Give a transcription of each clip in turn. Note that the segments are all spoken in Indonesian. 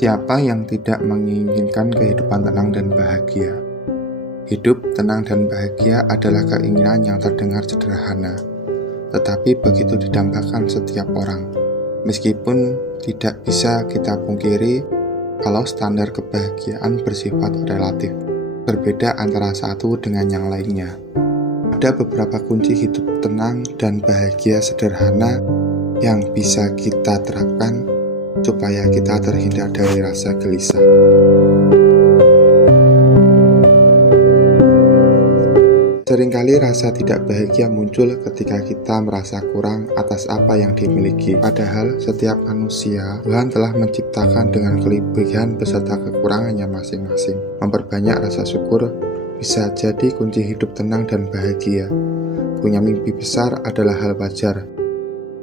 Siapa yang tidak menginginkan kehidupan tenang dan bahagia? Hidup tenang dan bahagia adalah keinginan yang terdengar sederhana, tetapi begitu didambakan setiap orang. Meskipun tidak bisa kita pungkiri kalau standar kebahagiaan bersifat relatif, berbeda antara satu dengan yang lainnya. Ada beberapa kunci hidup tenang dan bahagia sederhana yang bisa kita terapkan supaya kita terhindar dari rasa gelisah. Seringkali rasa tidak bahagia muncul ketika kita merasa kurang atas apa yang dimiliki. Padahal setiap manusia Tuhan telah menciptakan dengan kelebihan beserta kekurangannya masing-masing. Memperbanyak rasa syukur bisa jadi kunci hidup tenang dan bahagia. Punya mimpi besar adalah hal wajar.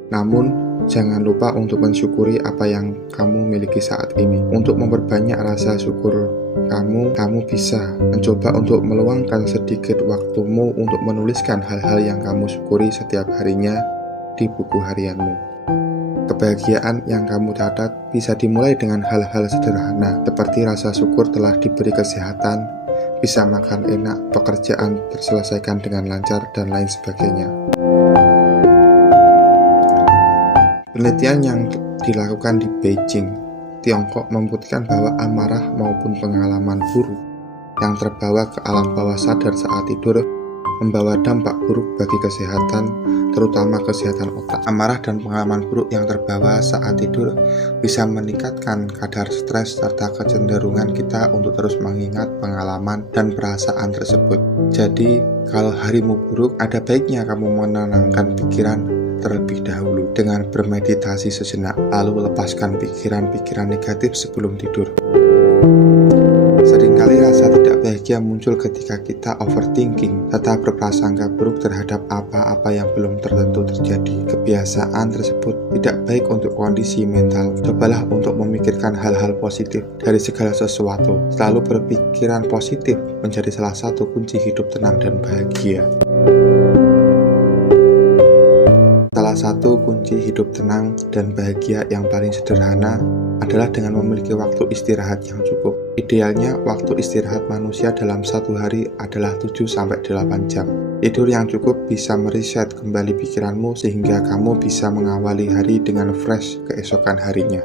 Namun, jangan lupa untuk mensyukuri apa yang kamu miliki saat ini. Untuk memperbanyak rasa syukur kamu bisa mencoba untuk meluangkan sedikit waktumu untuk menuliskan hal-hal yang kamu syukuri setiap harinya di buku harianmu. Kebahagiaan yang kamu catat bisa dimulai dengan hal-hal sederhana, seperti rasa syukur telah diberi kesehatan, bisa makan enak, pekerjaan terselesaikan dengan lancar, dan lain sebagainya. Penelitian yang dilakukan di Beijing, Tiongkok membuktikan bahwa amarah maupun pengalaman buruk yang terbawa ke alam bawah sadar saat tidur membawa dampak buruk bagi kesehatan, terutama kesehatan otak. Amarah dan pengalaman buruk yang terbawa saat tidur bisa meningkatkan kadar stres serta kecenderungan kita untuk terus mengingat pengalaman dan perasaan tersebut. Jadi, kalau harimu buruk, ada baiknya kamu menenangkan pikiran terlebih dahulu dengan bermeditasi sejenak, lalu lepaskan pikiran-pikiran negatif sebelum tidur. Seringkali rasa tidak bahagia muncul ketika kita overthinking, serta berprasangka buruk terhadap apa-apa yang belum tentu terjadi. Kebiasaan tersebut tidak baik untuk kondisi mental. Cobalah untuk memikirkan hal-hal positif dari segala sesuatu. Selalu berpikiran positif menjadi salah satu kunci hidup tenang dan bahagia. Salah satu kunci hidup tenang dan bahagia yang paling sederhana adalah dengan memiliki waktu istirahat yang cukup. Idealnya, waktu istirahat manusia dalam satu hari adalah 7-8 jam. Tidur yang cukup bisa mereset kembali pikiranmu sehingga kamu bisa mengawali hari dengan fresh keesokan harinya.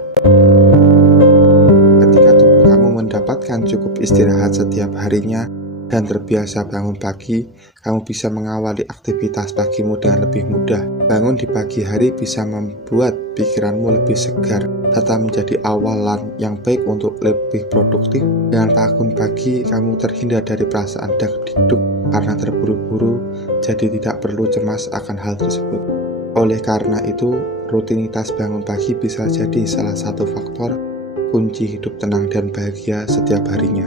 Ketika tubuh kamu mendapatkan cukup istirahat setiap harinya dan terbiasa bangun pagi, kamu bisa mengawali aktivitas pagimu dengan lebih mudah. Bangun di pagi hari bisa membuat pikiranmu lebih segar, serta menjadi awalan yang baik untuk lebih produktif. Dengan bangun pagi, kamu terhindar dari perasaan dak-dikduk karena terburu-buru, jadi tidak perlu cemas akan hal tersebut. Oleh karena itu, rutinitas bangun pagi bisa jadi salah satu faktor kunci hidup tenang dan bahagia setiap harinya.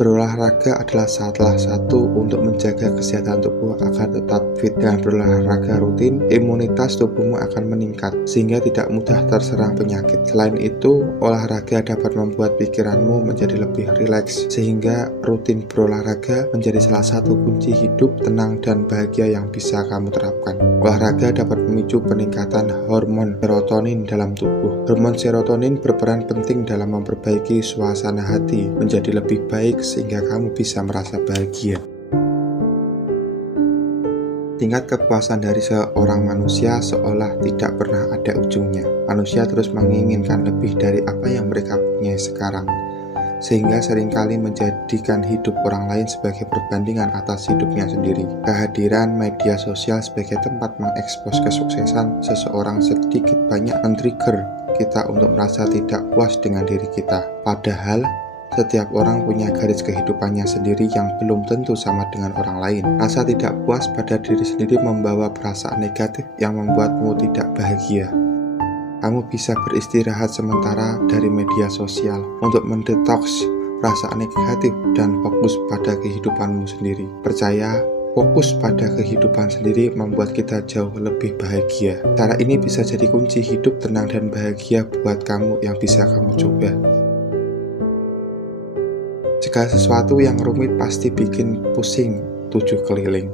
Berolahraga adalah salah satu untuk menjaga kesehatan tubuh agar tetap fit. Dengan berolahraga rutin, imunitas tubuhmu akan meningkat sehingga tidak mudah terserang penyakit. Selain itu, olahraga dapat membuat pikiranmu menjadi lebih rileks sehingga rutin berolahraga menjadi salah satu kunci hidup tenang dan bahagia yang bisa kamu terapkan. Olahraga dapat memicu peningkatan hormon serotonin dalam tubuh. Hormon serotonin berperan penting dalam memperbaiki suasana hati menjadi lebih baik sehingga kamu bisa merasa bahagia. Tingkat kepuasan dari seorang manusia seolah tidak pernah ada ujungnya. Manusia terus menginginkan lebih dari apa yang mereka punya sekarang, sehingga seringkali menjadikan hidup orang lain sebagai perbandingan atas hidupnya sendiri. Kehadiran media sosial sebagai tempat mengekspos kesuksesan seseorang sedikit banyak men-trigger kita untuk merasa tidak puas dengan diri kita. Padahal, setiap orang punya garis kehidupannya sendiri yang belum tentu sama dengan orang lain. Rasa tidak puas pada diri sendiri membawa perasaan negatif yang membuatmu tidak bahagia. Kamu bisa beristirahat sementara dari media sosial untuk mendetoks perasaan negatif dan fokus pada kehidupanmu sendiri. Percaya, fokus pada kehidupan sendiri membuat kita jauh lebih bahagia. Cara ini bisa jadi kunci hidup tenang dan bahagia buat kamu yang bisa kamu coba. Segala sesuatu yang rumit pasti bikin pusing 7 keliling.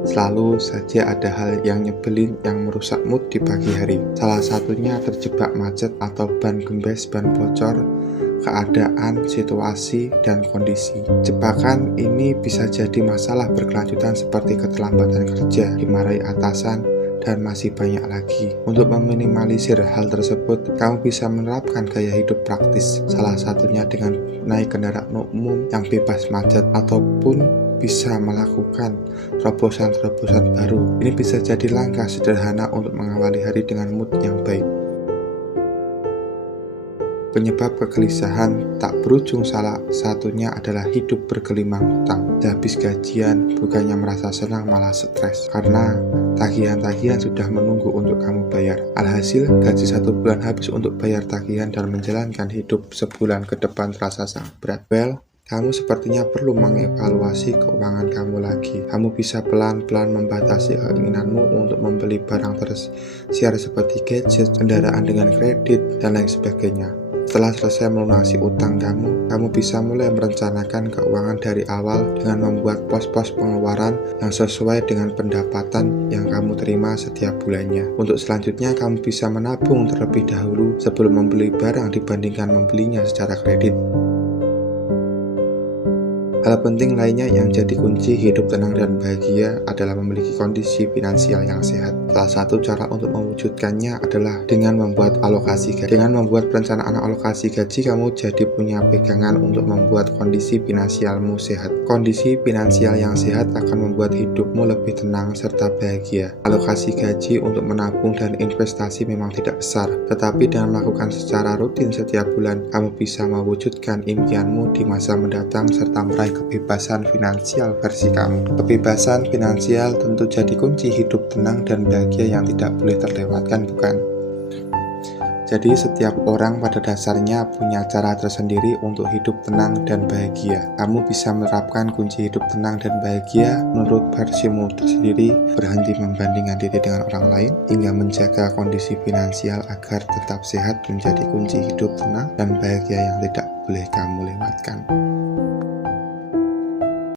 Selalu saja ada hal yang nyebelin yang merusak mood di pagi hari. Salah satunya terjebak macet atau ban gembes, ban bocor, keadaan, situasi, dan kondisi. Jebakan ini bisa jadi masalah berkelanjutan seperti keterlambatan kerja, dimarahi atasan, dan masih banyak lagi. Untuk meminimalisir hal tersebut, kamu bisa menerapkan gaya hidup praktis, salah satunya dengan naik kendaraan umum yang bebas macet ataupun bisa melakukan terobosan-terobosan baru. Ini bisa jadi langkah sederhana untuk mengawali hari dengan mood yang baik. Penyebab kegelisahan tak berujung salah satunya adalah hidup bergelimang hutang. Habis gajian, bukannya merasa senang malah stres karena tagihan-tagihan sudah menunggu untuk kamu bayar. Alhasil, gaji 1 bulan habis untuk bayar tagihan dan menjalankan hidup sebulan ke depan terasa sangat berat. Kamu sepertinya perlu mengevaluasi keuangan kamu lagi. Kamu bisa pelan-pelan membatasi keinginanmu untuk membeli barang tersiar seperti gadget, kendaraan dengan kredit, dan lain sebagainya. Setelah selesai melunasi utang kamu bisa mulai merencanakan keuangan dari awal dengan membuat pos-pos pengeluaran yang sesuai dengan pendapatan yang kamu terima setiap bulannya. Untuk selanjutnya, kamu bisa menabung terlebih dahulu sebelum membeli barang dibandingkan membelinya secara kredit. Hal penting lainnya yang jadi kunci hidup tenang dan bahagia adalah memiliki kondisi finansial yang sehat. Salah satu cara untuk mewujudkannya adalah dengan membuat alokasi gaji. Dengan membuat perencanaan alokasi gaji, kamu jadi punya pegangan untuk membuat kondisi finansialmu sehat. Kondisi finansial yang sehat akan membuat hidupmu lebih tenang serta bahagia. Alokasi gaji untuk menabung dan investasi memang tidak besar, tetapi dengan melakukan secara rutin setiap bulan, kamu bisa mewujudkan impianmu di masa mendatang serta meraih kebebasan finansial versi kamu. Kebebasan finansial tentu jadi kunci hidup tenang dan bahagia yang tidak boleh terlewatkan, bukan? Jadi setiap orang pada dasarnya punya cara tersendiri untuk hidup tenang dan bahagia. Kamu bisa menerapkan kunci hidup tenang dan bahagia menurut versimu tersendiri, berhenti membandingkan diri dengan orang lain, hingga menjaga kondisi finansial agar tetap sehat menjadi kunci hidup tenang dan bahagia yang tidak boleh kamu lewatkan.